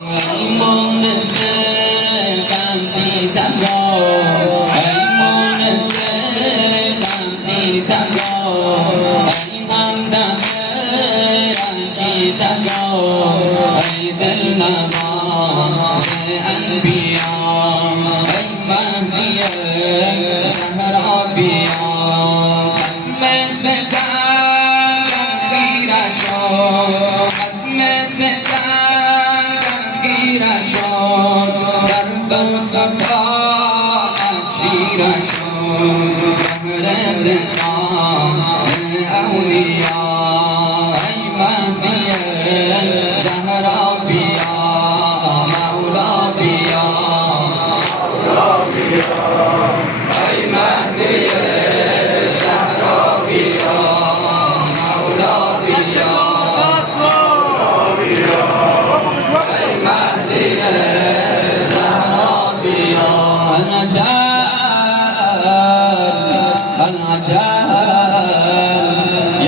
ایمان سے خندیدم ایمان سے خندیدم ای همدم رنجیدم ای دلنواز انبیا ای مهدی زهرا بیا خصم ستم خیره شو خصم ستم خیره شو در دو ستا چیره شو بهر دفاع اولیا ای مهدی زهرا بیا مولا بیا ای مهدی زهرا بیا مولا بیا ای مهدی زهرا بیا العجل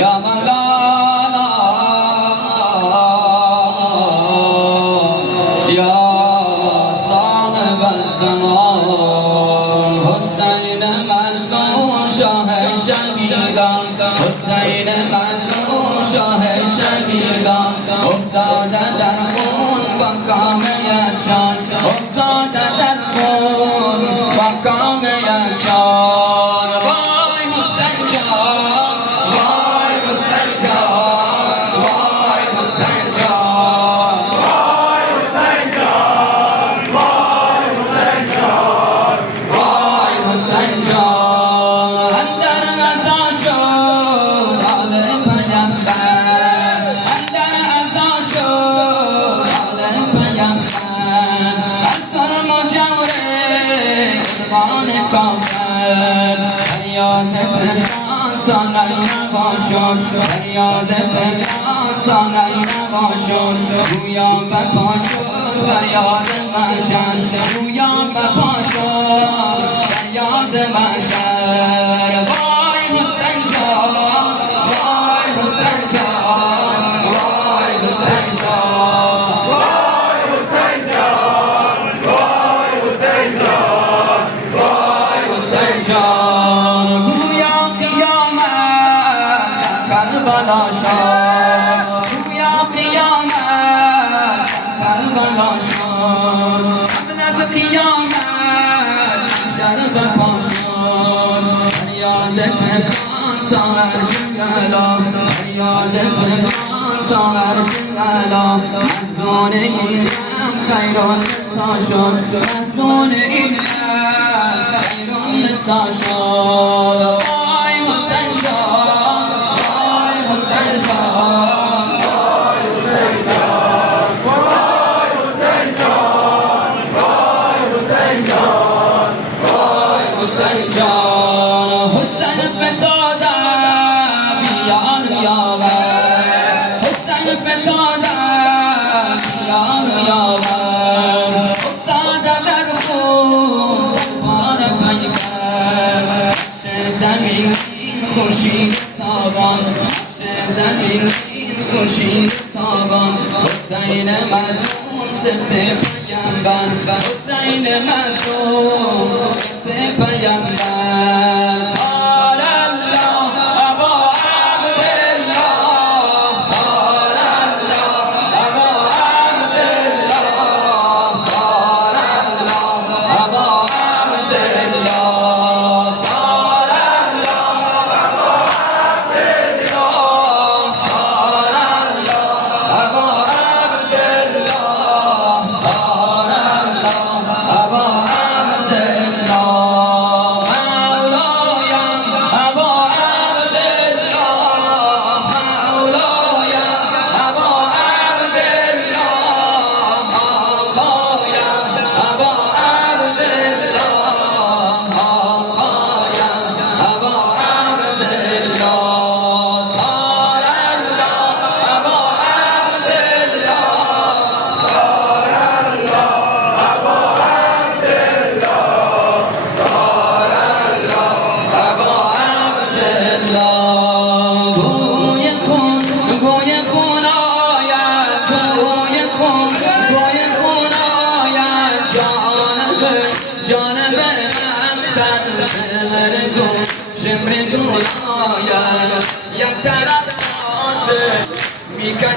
یا مولانا یا صاحب الزمان حسین مظلوم شاه شهیدان حسین مظلوم شاه شهیدان افتاده در خون با کامیتشان افتاده در خون با کامیتشان وای حسین جان وای حسین جان وای حسین جان وای حسین جان وای حسین جان وای حسین جان اندر عزا شد آل پیمبر اندر عزا شد آل پیمبر از سر مجاور قربان کافر فریاد تفران تا نینوا شد فریاد تفران تا نینوا شد گویا بپا شد فریاد محشر گویا بپا شد فریاد محشر وای حسین جان وای حسین جان وای حسین جان وای حسین جان وای حسین جان وای حسین جان گویا قیامت در کربلا شد گویا قیامت در کربلا شد قبل از قیامت محشر برپا شد فریاد طوفان تا عرش اعلی فریاد طوفان تا عرش اعلی محزون این غم خیرالنسا شد محزون این غم خیرالنسا شد وای حسین جان وای حسین جان وای حسین جان وای حسین جان وای حسین جان وای حسین جان حسین فتاده بیان یاور حسین فتاده بیان یاور افتاده در خون سوار پیکر چه زمین خورشید تابان چه زمین خورشید تابان حسین مظلوم سبت پیمبر حسین مظلوم سبت پیمبر صار الله ابا عبدالله صار الله ابا عبدالله صار الله ابا عبدالله صار الله ابا عبدالله صار الله ابا عبدالله صار الله ابا عبدالله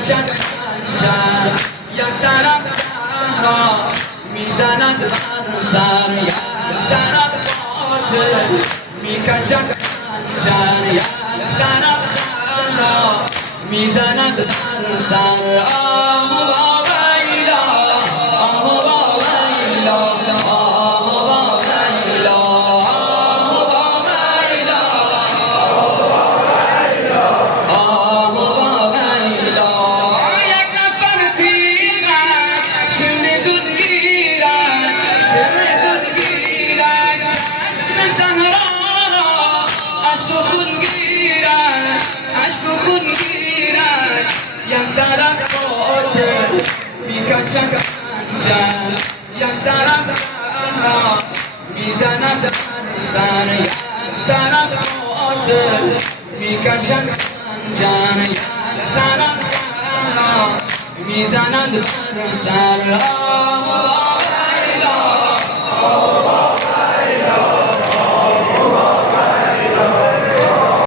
میکشد خنجر یک طرف را میزند بر سر یک طرف قاتل میکشد خنجر یک طرف را میزند بر سر آه و ویلا آه و ویلا آه و ویلا آه و ویلا آه و ویلا یک نفر تیغن شنیدون گیرن شنیدون گیرن چشم زهرا را عشق و خون گیرن عشق و خون گیرن یک طرف قاتل میکشد خنجر یک طرف زهرا میزند بر سر یک طرف قاتل میکشد خنجر یک طرف زهرا میزند بر سر